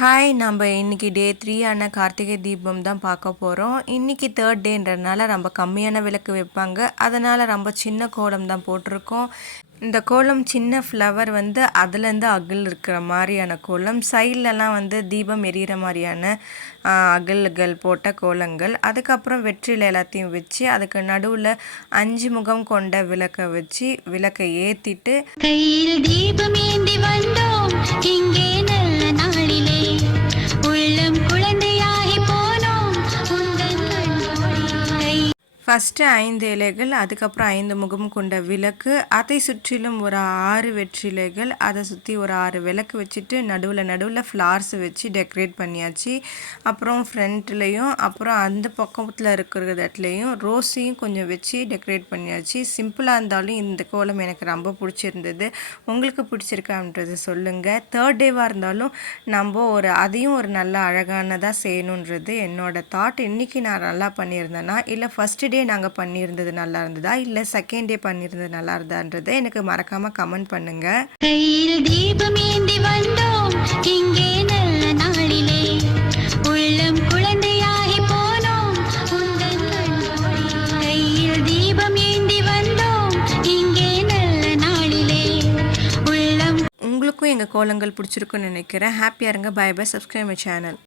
Hi, நம்ம இன்னைக்கு டே 3 ஆன கார்த்திகை தீபம் தான் பார்க்க போகிறோம். இன்னைக்கு 3rd டேன்றதுனால ரொம்ப கம்மியான விளக்கு வைப்பாங்க. அதனால் ரொம்ப சின்ன கோலம் தான் போட்டிருக்கோம். இந்த கோலம் சின்ன ஃப்ளவர் அதுலேருந்து அகல் இருக்கிற மாதிரியான கோலம். சைட்லலாம் தீபம் எரியிற மாதிரியான அகல்கள் போட்ட கோலங்கள். அதுக்கப்புறம் வெற்றிலை எல்லாத்தையும் வச்சு அதுக்கு நடுவில் 5 முகம் கொண்ட விளக்கை வச்சு விளக்கை ஏற்றிட்டு கையில் தீபம் ஏந்தி வந்தோம் இங்கே நல்ல நாளிலே உள்ளம் குழந்தையாகி போனோம் உந்தன் கை. ஃபஸ்ட்டு 5 இலைகள், அதுக்கப்புறம் 5 முகம் கொண்ட விளக்கு, அதை சுற்றிலும் ஒரு 6 வெற்றிலைகள், அதை சுற்றி ஒரு 6 விளக்கு வச்சுட்டு நடுவில் ஃப்ளார்ஸ் வச்சு டெக்கரேட் பண்ணியாச்சு. அப்புறம் ஃப்ரண்ட்லேயும் அப்புறம் அந்த பக்கத்தில் இருக்கிற இடத்துலையும் ரோஸையும் கொஞ்சம் வச்சு டெக்கரேட் பண்ணியாச்சு. சிம்பிளாக இருந்தாலும் இந்த கோலம் எனக்கு ரொம்ப பிடிச்சிருந்தது. உங்களுக்கு பிடிச்சிருக்கான்றது சொல்லுங்கள். 3rd டேவாக இருந்தாலும் நம்ம அதையும் ஒரு நல்ல அழகானதாக செய்யணுன்றது என்னோட தாட். இன்றைக்கி நான் நல்லா பண்ணியிருந்தேன்னா இல்லை ஃபஸ்ட்டு டே நாங்கள் பண்ணியிருந்தது நல்லா இருந்ததா இல்லை செகண்ட் டே பண்ணியிருந்தது நல்லா இருந்தான்றதை எனக்கு மறக்காமல் கமெண்ட் பண்ணுங்கள். கையில் தீபம் ஏந்தி வந்தோம் இங்கே நல்ல நாளிலே உள்ளம் குழந்தையாகி போனோம் உந்தன் கையில் தீபம் ஏந்தி வந்தோம் இங்கே நல்ல நாளிலே உள்ளம். உங்களுக்கும் எங்கள் கோலங்கள் பிடிச்சிருக்குன்னு நினைக்கிறேன். ஹாப்பியாக இருங்க. Bye bye. Subscribe my channel.